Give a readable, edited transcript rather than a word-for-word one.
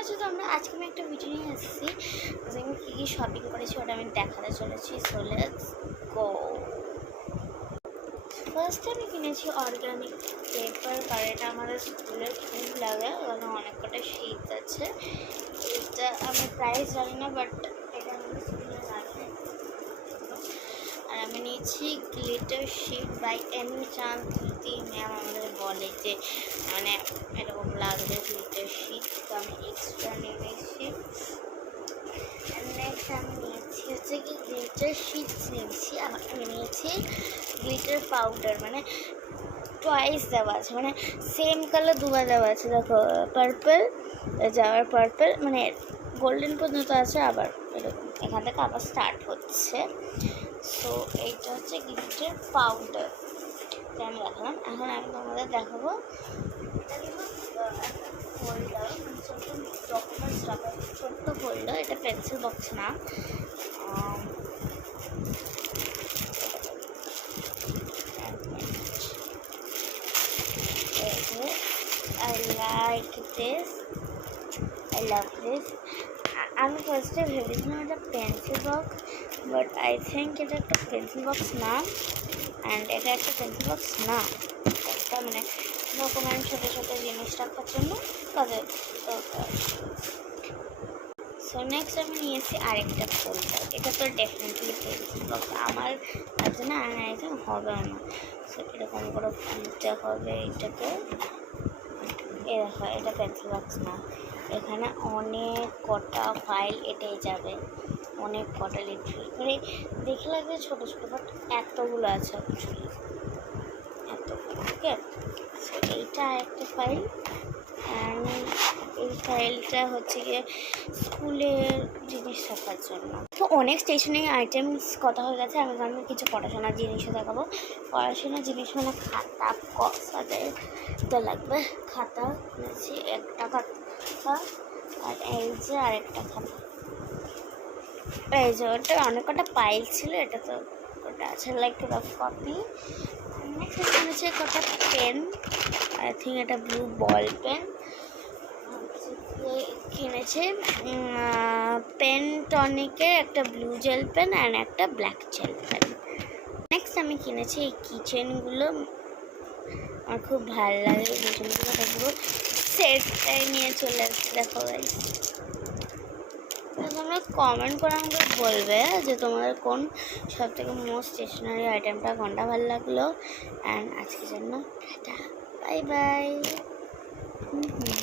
আছো তোমরা? আজকে আমি একটা ভিডিও নিয়ে এসেছি। আমি কী কী শপিং করেছি ওটা আমি দেখাতে চলেছি। So let's go. ফার্স্টে আমি কিনেছি অর্গানিক পেপার, কারণ এটা আমাদের স্কুলে খুব লাগে, কারণ অনেক কটা শীত আছে। এটা আমি প্রাইস জানি না, বাট এটা আমাদের স্কুলে লাগে। আর আমি নিয়েছি glitter sheet by any chance. Ma'am আমাদের বলে যে মানে এরকম লাগবে গ্লিটার শিট, তো আমি এক্সট্রা নিয়েছি। নেক্সট আমি নিয়েছি হচ্ছে কি গ্লিটার শিটস নিয়েছি। আমি নিয়েছি গ্লিটার পাউডার, মানে টয়েস দেওয়া আছে, মানে সেম কালার দুবার দেওয়া আছে। দেখো পার্পল, যাওয়ার পার্পল মানে গোল্ডেন পর্যন্ত আছে, আবার এরকম এখান থেকে আবার স্টার্ট হচ্ছে। সো এইটা হচ্ছে গ্লিটার পাউডার, এটা আমি দেখালাম। এখন আমি তোমাদের দেখাবো এটা কিন্তু হোল্ডার, মানে ছোট্ট ডকুমেন্টস রাখার ছোট্ট হোল্ডার। এটা পেন্সিল বক্স না। I like this. I love this. আমি ফার্স্টে ভেবেছিলাম এটা pencil box, but I think এটা একটা পেন্সিল বক্স না, অ্যান্ড এটা একটা পেন্সিল বক্স না, একটা মানে ডকুমেন্ট ছোটো ছোটো জিনিস রাখার জন্য কাজের দরকার। সো নেক্সট আমি নিয়েছি আরেকটা ফোল্ডার। এটা তো ডেফিনেটলি পেন্সিল বক্স, আমার তার জন্য আইটেম হবে না। সো এরকম করে খুলতে হবে এটাকে। দেখো এটা পেন্সিল বক্স না, এখানে অনেক কটা ফাইল এটাই যাবে, অনেক কটা লিটারালি, মানে দেখে লাগবে ছোটো ছোটো, বাট এতগুলো আছে অ্যাকচুয়ালি, এতগুলো। ওকে, সো এইটা একটা ফাইল, অ্যান্ড এই ফাইলটা হচ্ছে গিয়ে স্কুলের জিনিস রাখার জন্য। তো অনেক স্টেশনারি আইটেমস কথা হয়ে গেছে। আমি কিছু পড়াশোনার জিনিসও দেখাবো। পড়াশোনার জিনিস মানে খাতা, কসাটা লাগবে। খাতা নিয়েছি একটা খাতা, আর এই যে আরেকটা খাতা। এই যে ওটা অনেক কটা পাইল ছিল, এটা তো ওটা আছে লাইক রফ কপি। নেক্সট হচ্ছে কটা পেন, আই থিঙ্ক এটা ব্লু বল পেন কিনেছি। পেনটনিকের একটা ব্লু জেল পেন অ্যান্ড একটা ব্ল্যাক জেল পেন। নেক্সট আমি কিনেছি এই কিচেনগুলো, আমার খুব ভালো লাগে কিচেনগুলো। পুরো সেটটাই নিয়ে চলে আসছে। দেখো গাইস, তোমরা কমেন্ট করে আমাকে বলবে যে তোমাদের কোন সব থেকে মোস্ট স্টেশনারি আইটেমটা কোনটা ভালো লাগলো। অ্যান্ড আজকের জন্য টাটা, বাই বাই।